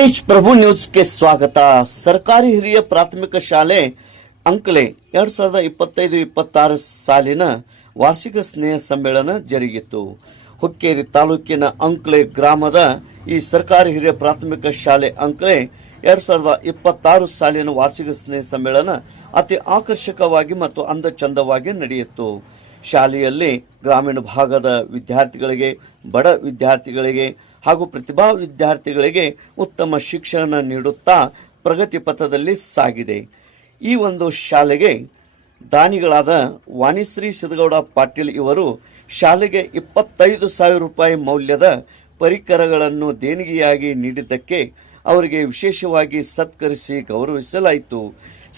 ತೇಜ್ ಪ್ರಭು ನ್ಯೂಸ್ಗೆ ಸ್ವಾಗತ. ಸರ್ಕಾರಿ ಹಿರಿಯ ಪ್ರಾಥಮಿಕ ಶಾಲೆ ಅಂಕಲೆ 2025-26 ಸಾಲಿನ ವಾರ್ಷಿಕ ಸ್ನೇಹ ಸಮ್ಮೇಳನ ಜರುಗಿತು. ಹುಕ್ಕೇರಿ ತಾಲೂಕಿನ ಅಂಕಲೆ ಗ್ರಾಮದ ಈ ಸರ್ಕಾರಿ ಹಿರಿಯ ಪ್ರಾಥಮಿಕ ಶಾಲೆ ಅಂಕಲೆ 2026 ಸಾಲಿನ ವಾರ್ಷಿಕ ಸ್ನೇಹ ಸಮ್ಮೇಳನ ಅತಿ ಆಕರ್ಷಕವಾಗಿ ಮತ್ತು ಅಂದಚಂದವಾಗಿ ನಡೆಯಿತು. ಶಾಲೆಯಲ್ಲಿ ಗ್ರಾಮೀಣ ಭಾಗದ ವಿದ್ಯಾರ್ಥಿಗಳಿಗೆ, ಬಡ ವಿದ್ಯಾರ್ಥಿಗಳಿಗೆ ಹಾಗೂ ಪ್ರತಿಭಾ ವಿದ್ಯಾರ್ಥಿಗಳಿಗೆ ಉತ್ತಮ ಶಿಕ್ಷಣ ನೀಡುತ್ತಾ ಪ್ರಗತಿ ಪಥದಲ್ಲಿ ಸಾಗಿದೆ. ಈ ಒಂದು ಶಾಲೆಗೆ ದಾನಿಗಳಾದ ವಾಣಿಶ್ರೀ ಸಿದ್ದಗೌಡ ಪಾಟೀಲ್ ಇವರು ಶಾಲೆಗೆ 25,000 ರೂಪಾಯಿ ಮೌಲ್ಯದ ಪರಿಕರಗಳನ್ನು ದೇಣಿಗೆಯಾಗಿ ನೀಡಿದ್ದಕ್ಕೆ ಅವರಿಗೆ ವಿಶೇಷವಾಗಿ ಸತ್ಕರಿಸಿ ಗೌರವಿಸಲಾಯಿತು.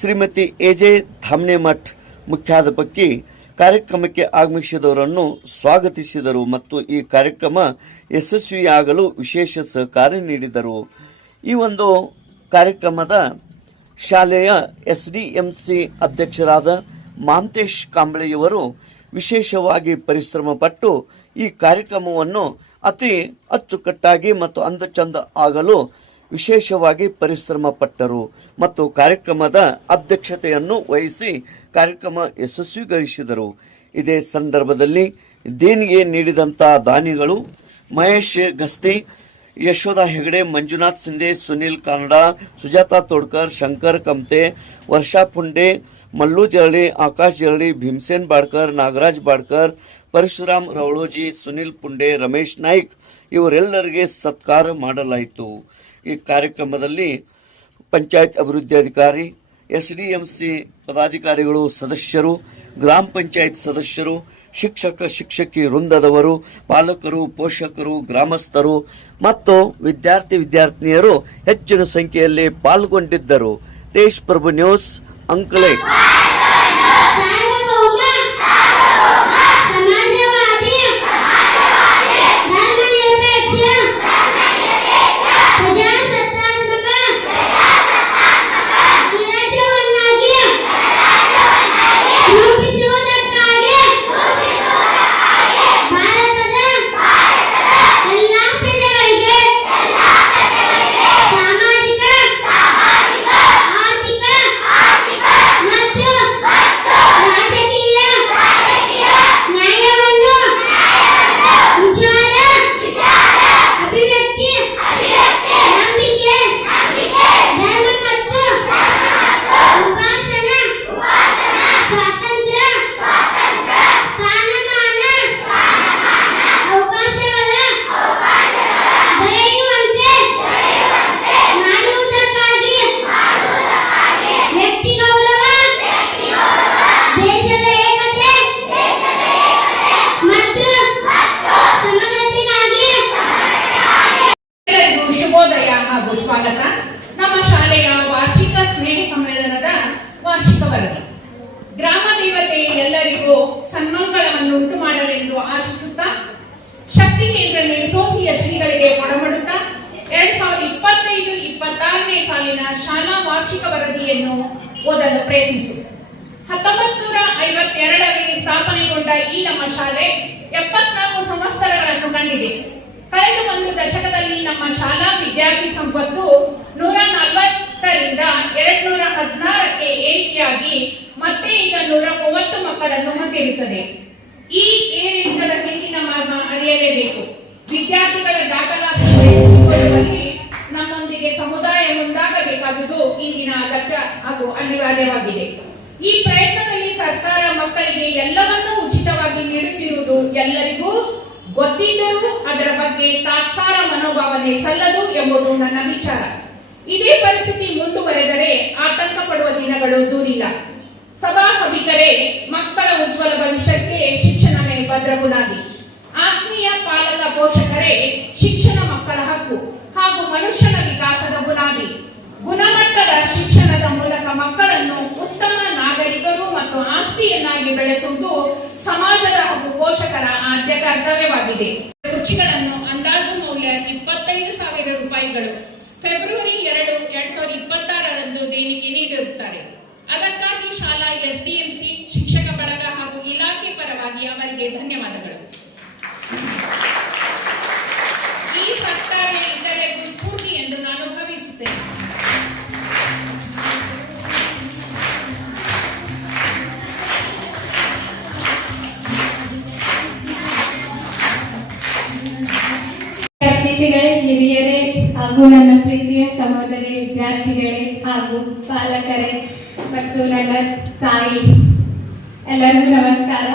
ಶ್ರೀಮತಿ ಎಜೆ ಧಾಮ್ನೆಮಠ್ ಮುಖ್ಯಾಧ್ಯಾಪಕಿ ಕಾರ್ಯಕ್ರಮಕ್ಕೆ ಆಗಮಿಸಿದವರನ್ನು ಸ್ವಾಗತಿಸಿದರು ಮತ್ತು ಈ ಕಾರ್ಯಕ್ರಮ ಯಶಸ್ವಿಯಾಗಲು ವಿಶೇಷ ಸಹಕಾರ ನೀಡಿದರು. ಈ ಒಂದು ಕಾರ್ಯಕ್ರಮದ ಶಾಲೆಯ SDMC ಅಧ್ಯಕ್ಷರಾದ ಮಾಂತೇಶ್ ಕಾಂಬಳೆಯವರು ವಿಶೇಷವಾಗಿ ಪರಿಶ್ರಮ ಪಟ್ಟು ಈ ಕಾರ್ಯಕ್ರಮವನ್ನು ಅತಿ ಅಚ್ಚುಕಟ್ಟಾಗಿ ಮತ್ತು ಅಂದಚಂದ ಆಗಲು ವಿಶೇಷವಾಗಿ ಪರಿಶ್ರಮ ಪಟ್ಟರು ಮತ್ತು ಕಾರ್ಯಕ್ರಮದ ಅಧ್ಯಕ್ಷತೆಯನ್ನು ವಹಿಸಿ ಕಾರ್ಯಕ್ರಮ ಯಶಸ್ವಿಗೊಳಿಸಿದರು. ಇದೇ ಸಂದರ್ಭದಲ್ಲಿ ದೇಣಿಗೆ ನೀಡಿದಂಥ ದಾನಿಗಳು ಮಹೇಶ್ ಗಸ್ತಿ, ಯಶೋಧ ಹೆಗಡೆ, ಮಂಜುನಾಥ್ ಸಿಂಧೆ, ಸುನಿಲ್ ಕಾನಡ, ಸುಜಾತಾ ತೋಡ್ಕರ್, ಶಂಕರ್ ಕಮ್ತೆ, ವರ್ಷಾ ಪುಂಡೆ, ಮಲ್ಲು ಜರಳಿ, ಆಕಾಶ್ ಜರಳಿ, ಭೀಮಸೇನ್ ಬಾಡ್ಕರ್, ನಾಗರಾಜ್ ಬಾಡ್ಕರ್, ಪರಶುರಾಮ್ ರವಳೋಜಿ, ಸುನಿಲ್ ಪುಂಡೆ, ರಮೇಶ್ ನಾಯ್ಕ್ ಇವರೆಲ್ಲರಿಗೆ ಸತ್ಕಾರ ಮಾಡಲಾಯಿತು. ಈ ಕಾರ್ಯಕ್ರಮದಲ್ಲಿ ಪಂಚಾಯತ್ ಅಭಿವೃದ್ಧಿ ಅಧಿಕಾರಿ, SDMC ಪದಾಧಿಕಾರಿಗಳು, ಸದಸ್ಯರು, ಗ್ರಾಮ ಪಂಚಾಯತ್ ಸದಸ್ಯರು, ಶಿಕ್ಷಕಿ ವೃಂದದವರು, ಪಾಲಕರು, ಪೋಷಕರು, ಗ್ರಾಮಸ್ಥರು ಮತ್ತು ವಿದ್ಯಾರ್ಥಿನಿಯರು ಹೆಚ್ಚಿನ ಸಂಖ್ಯೆಯಲ್ಲಿ ಪಾಲ್ಗೊಂಡಿದ್ದರು. ತೇಜ್ ಪ್ರಭು ನ್ಯೂಸ್ ಅಂಕಲೆ. ಸ್ವಾಗತ. ನಮ್ಮ ಶಾಲೆಯ ವಾರ್ಷಿಕ ಸ್ನೇಹ ಸಮ್ಮೇಳನದ ವಾರ್ಷಿಕ ವರದಿ. ಗ್ರಾಮ ದೇವತೆ ಎಲ್ಲರಿಗೂ ಸನ್ಮಂಗಳವನ್ನು ಉಂಟು ಮಾಡಲೆಂದು ಆಶಿಸುತ್ತಾ ಶಕ್ತಿ ಕೇಂದ್ರ ಸೋಸಿಯ ಶ್ರೀಗಳಿಗೆ ಒಡಮಡುತ್ತಾ 2025-26ನೇ ಸಾಲಿನ ಶಾಲಾ ವಾರ್ಷಿಕ ವರದಿಯನ್ನು ಓದಲು ಪ್ರಯತ್ನಿಸು. 1952ರಲ್ಲಿ ಸ್ಥಾಪನೆಗೊಂಡ ಈ ನಮ್ಮ ಶಾಲೆ 74 ಸಂವತ್ಸರಗಳನ್ನು ಕಂಡಿದೆ. ಕಳೆದ ಒಂದು ದಶಕದಲ್ಲಿ ನಮ್ಮ ಶಾಲಾ ವಿದ್ಯಾರ್ಥಿ ಸಂಪತ್ತು 140ರಿಂದ 216ಕ್ಕೆ ಏರಿಕೆಯಾಗಿ ಮತ್ತೆ ಈಗ 130 ಮಕ್ಕಳನ್ನು ಹೊಂದಿರುತ್ತದೆ. ಈ ಏರಿಳಿತದ ಹೆಚ್ಚಿನ ಮರ್ಮ ಅರಿಯಲೇಬೇಕು. ವಿದ್ಯಾರ್ಥಿಗಳ ದಾಖಲಾತಿ ಬೆಳೆಸಿಕೊಳ್ಳುವಲ್ಲಿ ನಮ್ಮೊಂದಿಗೆ ಸಮುದಾಯ ಮುಂದಾಗಬೇಕಾದುದು ಇಂದಿನ ಅಗತ್ಯ ಹಾಗೂ ಅನಿವಾರ್ಯವಾಗಿದೆ. ಈ ಪ್ರಯತ್ನದಲ್ಲಿ ಸರ್ಕಾರ ಮಕ್ಕಳಿಗೆ ಎಲ್ಲವನ್ನೂ ಉಚಿತವಾಗಿ ನೀಡುತ್ತಿರುವುದು ಎಲ್ಲರಿಗೂ ಗೊತ್ತಿದ್ದರೂ ಅದರ ಬಗ್ಗೆ ತಾತ್ಸಾರ ಮನೋಭಾವನೆ ಸಲ್ಲದು ಎಂಬುದು ನನ್ನ ವಿಚಾರ. ಇದೇ ಪರಿಸ್ಥಿತಿ ಮುಂದುವರೆದರೆ ಆತಂಕ ಪಡುವ ದಿನಗಳು ದೂರಿಲ್ಲ. ಸಭಾ ಸಭಿಕರೇ, ಮಕ್ಕಳ ಉಜ್ವಲ ಭವಿಷ್ಯಕ್ಕೆ ಶಿಕ್ಷಣವೇ ಭದ್ರ ಬುನಾದಿ. ಆತ್ಮೀಯ ಪಾಲಕ ಪೋಷಕರೇ, ಶಿಕ್ಷಣ ಮಕ್ಕಳ ಹಕ್ಕು ಹಾಗೂ ಮನುಷ್ಯನ ವಿಕಾಸದ ಬುನಾದಿ. ಗುಣಮಟ್ಟದ ಶಿಕ್ಷಣದ ಮೂಲಕ ಮಕ್ಕಳನ್ನು ಉತ್ತಮ ನಾಗರಿಕರು ಮತ್ತು ಆಸ್ತಿಯನ್ನಾಗಿ ಬೆಳೆಸುವುದು ಸಮಾಜದ ಹಾಗೂ ಪೋಷಕರ ಆದ್ಯ ಕರ್ತವ್ಯವಾಗಿದೆ. ಕುರ್ಚಿಗಳನ್ನು ಅಂದಾಜು ಮೌಲ್ಯ 25,000 ರೂಪಾಯಿಗಳು ಫೆಬ್ರವರಿ 2, 2026ರಂದು ದೇಣಿಗೆ ನೀಡಿರುತ್ತಾರೆ. ಅದಕ್ಕಾಗಿ ಶಾಲಾ SDMC ಶಿಕ್ಷಕ ಬಳಗ ಹಾಗೂ ಇಲಾಖೆ ಪರವಾಗಿ ಅವರಿಗೆ ಧನ್ಯವಾದಗಳು. ಈ ಸರ್ಕಾರ ಇತರರಿಗೂ ಸ್ಫೂರ್ತಿ ಎಂದು ನಾನು ಭಾವಿಸುತ್ತೇನೆ. ಹಾಗೂ ನನ್ನ ಪ್ರೀತಿಯ ಸಹೋದರಿ ವಿದ್ಯಾರ್ಥಿಗಳೇ ಹಾಗೂ ಪಾಲಕರೇ ಮತ್ತು ನನ್ನ ತಾಯಿ ಎಲ್ಲರಿಗೂ ನಮಸ್ಕಾರ.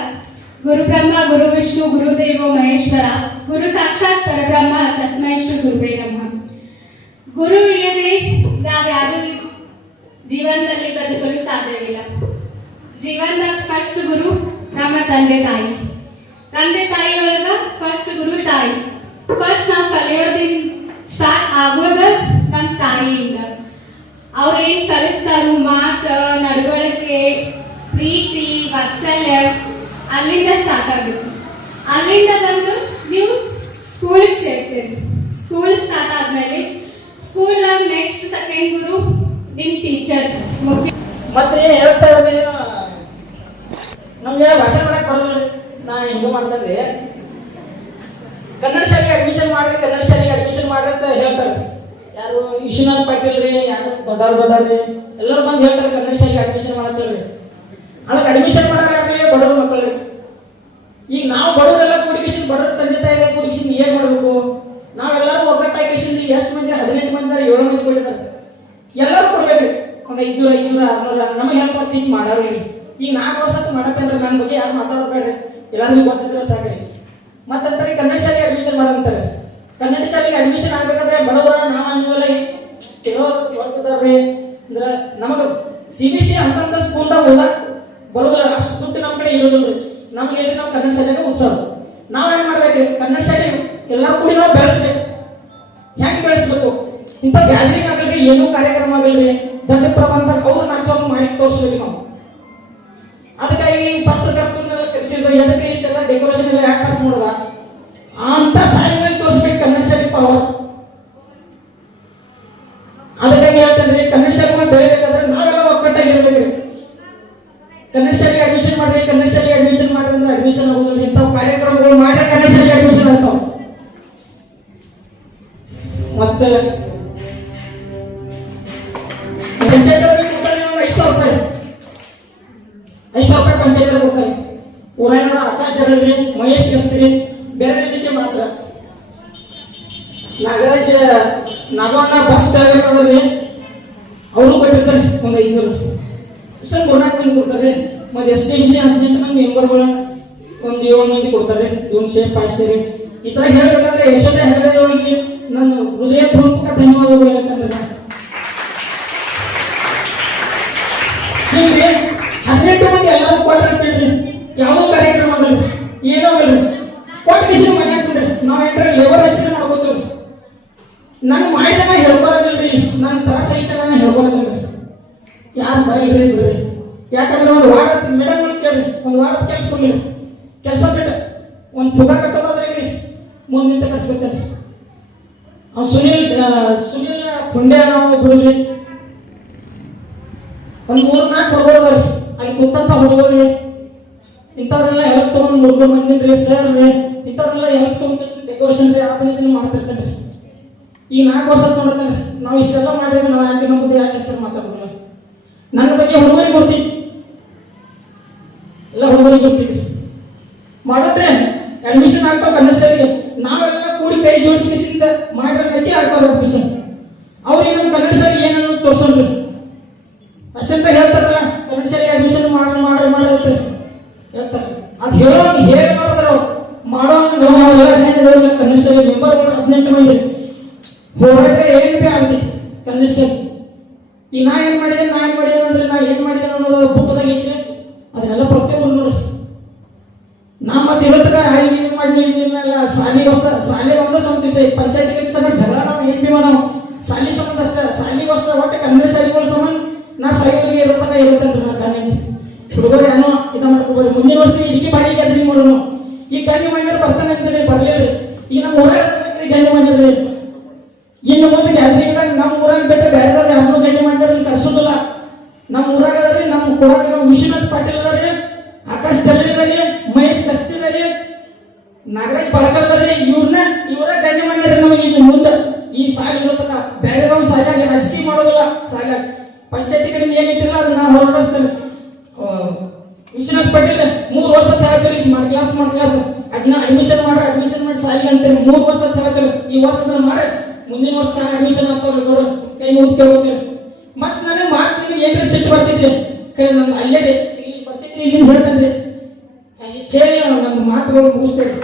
ಗುರು ಬ್ರಹ್ಮ ಗುರು ವಿಷ್ಣು ಗುರುದೇವೋ ಮಹೇಶ್ವರ ಗುರು ಸಾಕ್ಷಾತ್ ಪರಬ್ರಹ್ಮ ತಸ್ಮೈ ಶ್ರೀ ಗುರುವೇ ನಮಃ. ಗುರು ಇಲ್ಲದೆ ನಾವ್ಯಾರು ಜೀವನದಲ್ಲಿ ಬದುಕಲು ಸಾಧ್ಯವಿಲ್ಲ. ಜೀವನದಾಗ ಫಸ್ಟ್ ಗುರು ನಮ್ಮ ತಂದೆ ತಾಯಿ. ತಂದೆ ತಾಯಿ ಒಳಗ ಫಸ್ಟ್ ಗುರು ತಾಯಿ. ಫಸ್ಟ್ ನಾವು ಕಲಿಯೋದಿನ್ ಸ್ಟಾರ್ಟ್ ಆಗೋದ ನಮ್ಮ ತಾಯಿಯಿಂದ. ಅವ್ರೇನ್ ಕಲಿಸ್ತಾರು ಮಾತ ನಡವಳಿಕೆ ಪ್ರೀತಿ ವಾತ್ಸಲ್ಯ ಅಲ್ಲಿಂದ ಸ್ಟಾರ್ಟ್ ಆಗುತ್ತೆ. ಅಲ್ಲಿಂದ ಬಂದು ನೀವು ಸ್ಕೂಲಿಗೆ ಸೇರ್ತೀರಿ. ಸ್ಕೂಲ್ ಸ್ಟಾರ್ಟ್ ಆದ್ಮೇಲೆ ಸ್ಕೂಲ್ ನೆಕ್ಸ್ಟ್ ಸೆಕೆಂಡ್ ಗುರು ನಿಮ್ ಟೀಚರ್ಸ್. ಮತ್ತೆ ಹೇಳ್ತಾ ನಮ್ಗೆ ಭಾಷೆ ಮಾಡಕ್ ಬರೋದ್ರಿ. ನಾ ಹೆಂಗ ಮಾಡ್ತಾರ್ರಿ, ಕನ್ನಡ ಶಾಲೆಗೆ ಅಡ್ಮಿಷನ್ ಮಾಡ್ರಿ ಕನ್ನಡ ಶಾಲೆಗೆ ಅಡ್ಮಿಷನ್ ಮಾಡ್ರಿ ಅಂತ ಹೇಳ್ತಾರೆ. ಯಾರು ವಿಶ್ವನಾಥ್ ಪಾಟೀಲ್ ರೀ, ಯಾರು ದೊಡ್ಡವ್ರಿ ಎಲ್ಲರೂ ಬಂದು ಹೇಳ್ತಾರೆ ಕನ್ನಡ ಶಾಲೆಗೆ ಅಡ್ಮಿಷನ್ ಮಾಡತ್ತೇಳ್ರಿ. ಅದಕ್ಕೆ ಅಡ್ಮಿಷನ್ ಮಾಡೋರಾಗ್ಲಿ ಬಡವ್ರ ಮಕ್ಕಳಿಗೆ. ಈಗ ನಾವು ಬಡವರೆಲ್ಲ ಕೂಡಿಕಿಸಿನ್ ಬಡವ್ರ ತಂದೆ ತಾಯಿಗೆ ಕೂಡಿಕಿಸಿನ್ ಏನ್ ಮಾಡ್ಬೇಕು? ನಾವೆಲ್ಲರೂ ಒಗ್ಗಟ್ಟಾಕಿಸಿಂದ ಎಷ್ಟು ಮಂದಿ 18 ಮಂದಿ 7 ಮಂದಿ ಕೊಟ್ಟಿದ್ದಾರೆ. ಎಲ್ಲರೂ ಕೊಡ್ಬೇಕ್ರಿ. ಒಂದು 500 600 ನಮಗೆ ಹೆಲ್ಪ್ ಆಗ್ತೈತಿ ಮಾಡೋರು. ಈಗ 4 ವರ್ಷ ಮಾಡತ್ತೇನ್ರಿ, ನನ್ನ ಬಗ್ಗೆ ಯಾರು ಮಾತಾಡೋದು ಬೇಡ್ರಿ, ಎಲ್ಲರಿಗೂ ಗೊತ್ತಿದ್ರೆ ಸಾಕ್ರಿ. ಮತ್ತಂತಾರೆ ಕನ್ನಡ ಶಾಲೆಗೆ ಅಡ್ಮಿಷನ್ ಮಾಡಂತಾರೆ. ಕನ್ನಡ ಶಾಲೆಗೆ ಅಡ್ಮಿಷನ್ ಆಗ್ಬೇಕಾದ್ರೆ ಬಡವರ ನಾವು ಅನ್ನುವಲ್ಲ ಕೆಲವರು ಹೊರಟಿದಾರ್ರಿ. ಅಂದ್ರೆ ನಮಗೆ CBC ಅಂತ ಸ್ಕೂಲ್ದಾಗ ಓದಕ್ ಬರೋದಿಲ್ಲ, ಅಷ್ಟು ದುಡ್ಡು ನಮ್ಮ ಕಡೆ ಇರೋದಿಲ್ರಿ. ನಮ್ಗೆ ಹೇಳಿ ನಾವು ಕನ್ನಡ ಶಾಲೆಗೆ ಉತ್ಸವ ನಾವೇನ್ ಮಾಡ್ಬೇಕ್ರಿ? ಕನ್ನಡ ಶಾಲೆ ಎಲ್ಲರೂ ಕೂಡಿ ನಾವು ಬೆಳೆಸ್ಬೇಕು. ಹೆಂಗೆ ಬೆಳೆಸ್ಬೇಕು? ಇಂಥ ಗ್ಯಾದರಿಂಗ್ ಆಗಲ್ರಿ, ಏನೂ ಕಾರ್ಯಕ್ರಮ ಆಗಲ್ರಿ, ದೊಡ್ಡ ಪ್ರಮಾಣದಾಗ ಅವ್ರು ನಾಚೋದು ಮಾಡಿ ತೋರಿಸ್ಬೇಕು ನಾವು. ಅದಕ್ಕಾಗಿ ಪತ್ರಕರ್ತರನ್ನೆಲ್ಲ ಕರೆಸಿದ್ರು. ಎದಕ್ಕೆ ಇಷ್ಟೆಲ್ಲ ಡೆಕೋರೇಷನ್ ಎಲ್ಲ ಯಾಕೆ ಖರ್ಚು ಮಾಡೋದ ಅಂತ ಶಾಲೆಗಳಿಗೆ ತೋರಿಸ್ಬೇಕು ಕನ್ನಡ ಶಾಲೆ ಪವರ್. ಅದಕ್ಕಾಗಿ ಹೇಳ್ತೇನೆ, ಕನ್ನಡ ಶಾಲೆಗಳು ಬೆಳಿಬೇಕಾದ್ರೆ ನಾವೆಲ್ಲ ಒಕ್ಕಟ್ಟಾಗಿರ್ಬೇಕ್ರಿ. ಕನ್ನಡ ಶಾಲೆಗೆ ಅಡ್ಮಿಷನ್ ಮಾಡ್ರಿ ಕನ್ನಡ ಶಾಲೆಗೆ ಅಡ್ಮಿಷನ್ ಮಾಡ್ರಿ ಅಂದ್ರೆ ಅಡ್ಮಿಷನ್ ಆಗೋದಿಲ್ಲ. ಇಂಥವು ಕಾರ್ಯಕ್ರಮಗಳು ಮಾಡ್ರೆ ಕನ್ನಡ ಶಾಲೆಗೆ ಅಡ್ಮಿಷನ್ ಆಗ್ತಾವ. ಮತ್ತೆ ಪಂಚಾಯತ್ ಕೊಡ್ತಾರೆ 5,000 ರೂಪಾಯಿ 5,000 ರೂಪಾಯಿ ಪಂಚಾಯತ್ ಕೊಡ್ತಾರೆ. ಊರಾಗ ಆಕಾಶ್ ಜರಳ್ರಿ, ಮಹೇಶ್ ಗಸ್ತ್ರಿ ಬೇರೆ ರೀತಿ ಮಾತ್ರ. ನಾಗಣ್ಣ ಬಸ್ ಡ್ರೈವರ್ ಅವರು ಕೊಟ್ಟಿರ್ತಾರೆ ಒಂದು 500. ಇಷ್ಟ 4-4 ಮಂದಿ ಕೊಡ್ತಾರೆ. ಮತ್ತೆ STMC 18 ಮಂದಿ ಮೆಂಬರ್ಗಳು ಒಂದು 7 ಮಂದಿ ಕೊಡ್ತಾರೆ. ಇವನ್ ಶೇಪ್ ಪಾಯಿಸ್ತಾರೆ. ಈ ತರ ಹೇಳ್ಬೇಕಾದ್ರೆ ಯಶೋಧ ಹೆಗಡೆಯವರಿಗೆ ನನ್ನ ಹೃದಯಪೂರ್ವಕ ಧನ್ಯವಾದಗಳು ಹೇಳ್ತಾರೆ. ಹೀಗೆ 18 ಮಂದಿ ಎಲ್ಲರೂ ಕೊಟ್ಟಿರ್ತೀವಿ. ಯಾವುದೋ ಕಾರ್ಯಕ್ರಮ ಆಗಲ್ಲ ಏನೋ ಆಗಲ್ಲ ಕೊಟ್ಟಿಗೆ ಮನೆ ಹಾಕೊಂಡ್ರಿ ನಾವು ಏನ್ರ ಲೇಬರ್ ರಚನೆ ಮಾಡ್ಕೋತೀವಿ. ನಾನು ಮಾಡಿದಾಗ ಹೇಳ್ಕೊಳೋದಿಲ್ರಿ, ನನ್ನ ತರ ಸಹಿತ ಹೇಳ್ಕೊಳೋದಿಲ್ರಿ. ಯಾರು ಬರೀಲ್ರಿ ಬಿಡ್ರಿ. ಯಾಕಂದ್ರೆ ಒಂದು ವಾರ ಮೇಡಮ್ ಕೇಳ್ರಿ, ಒಂದು ವಾರದ ಕೆಲಸ ಕೊಡ್ಲಿ, ಕೆಲಸ ಬಿಟ್ಟು ಒಂದು ಪುಗ ಕಟ್ಟೋದಾದ್ರೆ ಮುಂದೆ ನಿಂತ ಕಳ್ಸ್ಕೊತಾರೆ. ಸುನೀಲ್ ಪುಂಡ್ಯ ನಾವು ಬಿಡ್ರಿ. ಒಂದು 3-4 ಹುಡುಗರು ಅಲ್ಲಿ ಕೂತಂತ ಹುಡುಗರು ಇಂಥವ್ರೆಲ್ಲ ಹೆಲ್ಪ್ ತಗೊಂಡು 3 ಮಂದಿ ಸರ್ ರೀ ಇಂಥವ್ರೆಲ್ಲ ಹೆಲ್ಪ್ ತಗೊಂಡು ಡೆಕೋರೇಷನ್ ರೀ ಅದನ್ನ ಇದನ್ನ ಮಾಡ್ತಿರ್ತಾರೆ. ಈಗ 4 ವರ್ಷ ನೋಡ್ತಾರೆ ನಾವು ಇಷ್ಟೆಲ್ಲ ಮಾಡಿದ್ರೆ ನಾವು ಯಾಕೆ ನಮ್ಮ ಯಾಕೆ ಹೆಸರು ಮಾತಾಡೋದು? ನನ್ನ ಬಗ್ಗೆ ಹುಡುಗರಿಗೆ ಗೊತ್ತಿ ಎಲ್ಲ ಹುಡುಗರಿಗೆ ಗೊತ್ತಿದೆ. ಮಾಡೋದ್ರೆ ಅಡ್ಮಿಷನ್ ಆಗ್ತಾವ ಕನ್ನಡ ಶಾಲೆಗೆ. ನಾವೆಲ್ಲ ಕೂಡಿ ಕೈ ಜೋಡಿಸಿಂದ ಮಾಡಿರೋದಕ್ಕೆ ಆಗ್ತಾವ್ರ ಅಡ್ಮಿಷನ್. ಅವ್ರಿಗೆ ನಮ್ಮ ಕನ್ನಡ ಶಾಲೆ ಏನನ್ನು ತೋರ್ಸೋಣ್ರಿ ಅಷ್ಟಂತ ಹೇಳ್ತಾರಲ್ಲ, ಕನ್ನಡ ಶಾಲೆಗೆ ಅಡ್ಮಿಷನ್ ಮಾಡಿರುತ್ತೆ ಹೇಳ್ತಾರೆ. ಅದು ಹೇಳಬಾರ್ದ್ರ ಅವ್ರು ಮಾಡೋಂಗ ನಾವೆಲ್ಲ ಕನ್ನಡ ಶಾಲೆ ಮೆಂಬರ್ಗಳು 18 ಮಂದಿ ಹೋರಾಟ ಏನ್ ಬಿ ಆಗ್ತೈತಿ ಕನ್ನಡ ಶಾಲೆ. ಈಗ ನಾ ಏನ್ ಮಾಡಿದೆ ಅಂದ್ರೆ ನಾ ಏನ್ ಮಾಡಿದೆ ಅನ್ನೋದು ಬುಕ್ದಾಗ ಐತಿ. ಅದನ್ನೆಲ್ಲ ಪ್ರತಿಯೊಂದು ನೋಡ್ರಿ. ನಾ ಮತ್ತೆ ಇವತ್ತಾಗ ಹಾಗೆ ಮಾಡಿ ಶಾಲೆ ಒಂದ ಸಂಬಂಧ ಪಂಚಾಯತ್ ಸಂಬಂಧ ಜಗಳ ನಾವು ಏನ್ ಬಿ ನಾವು ಶಾಲೆ ಸಂಬಂಧ ಅಷ್ಟೇ. ಶಾಲೆಗೋಸ್ಕರ ಒಟ್ಟು ಕನ್ನಡ ಶಾಲೆಗಳ ಸಂಬಂಧ ನಾ ಸಾಯಿಗೆ ಇರುತ್ತೇನ್ರಿ. ನಾ ಕಣ್ಣಿ ಹುಡುಗರು ಏನೋ ಇದ ಮಾಡ್ಕೋಬಾರಿ. ಮುಂದಿನ ವರ್ಷ ಇದಕ್ಕೆ ಬಾರಿ ಗ್ಯಾದರಿಂಗ್ ಮಾಡೋಣ. ಈ ಗಣ್ಯ ಮಾಡಿದ್ರೆ ಬರ್ತಾನೆ ಅಂತೀರಿ, ಬರ್ಲೇರಿ. ಈಗ ನಮ್ಮ ಊರಾಗ ಗಣ್ಯ ಮಾಡಿದ್ರಿ. ಇನ್ನು ಮುಂದೆ ಗ್ಯಾದರಿಂಗ್ದಾಗ ನಮ್ಮ ಊರಾಗ ಬಿಟ್ಟರೆ ಬೇರೆದವ್ರು ಯಾರನ್ನೂ ಗಣ್ಯ ಮಾಡಿದ್ರೆ ಕರ್ಸೋದಿಲ್ಲ. ನಮ್ಮ ಊರಾಗ ಅದ್ರಿ, ನಮ್ಮ ಕೊಡಾಗ ನಾವು ವಿಶ್ವನಾಥ್ ಪಾಟೀಲ್ ಅದಾರಿ, ಆಕಾಶ್ ಜರಳಿ ಅದಾರಿ, ಮಹೇಶ್ ಗಸ್ತಿ ಅದಾರಿ, ನಾಗರಾಜ್ ಬಳಕರ್ ಅದಾರಿ. ಇವರ ಗಣ್ಯ ಮಾಡಿದ್ರೆ ನಮಗೆ ಈಗ ಮುಂದೆ ಈ ಸಾಲಿ ಇರುತ್ತಲ್ಲ ಬೇರೆದವ್ರು ಸಾಲಾಗಿ ರಾಜಕೀಯ ಮಾಡೋದಿಲ್ಲ. ಸಾಲಾಗಿ ಪಂಚಾಯತಿ ಕಡೆಯಿಂದ ಏನೈತಿಲ್ಲ ಅದನ್ನ ನಾವು ಹೊರಡಿಸ್ತೇವೆ. ವಿಶ್ವನಾಥ್ ಪಾಟೀಲ್ 3 ವರ್ಷ ತಗೋತೀರಿ ಸ್ಮಾರ್ಟ್ ಕ್ಲಾಸ್ ಅಡ್ಮಿಷನ್ ಮಾಡಿ ಸಾಲಿಗೆ ಅಂತೇಳಿ 3 ವರ್ಷ ತಗೋತೀರಿ. ಈ ವರ್ಷ ಮಾಡಿ ಮುಂದಿನ ವರ್ಷ ನಾನು ಅಡ್ಮಿಷನ್ ಆಗ್ತಾವ್ರಿ ನೋಡು ಕೈ ಮುಗಿದು ಕೇಳ್ಕೊತೇನೆ. ಮತ್ತೆ ನನಗೆ ಮಾತು ನಿಮಗೆ ಏನ್ರ ಸಿಟ್ಟು ಬರ್ತಿದ್ರಿ ಕರೆ ನಂದು ಅಲ್ಲೇ ರೀ ಇಲ್ಲಿ ಬರ್ತಿದ್ರಿ ಇಲ್ಲಿ ಹೇಳ್ತೇನೆ ಇಷ್ಟು ಹೇಳಿ ನನ್ನ ಮಾತುಗಳು ಮುಗಿಸ್ತೇನೆ.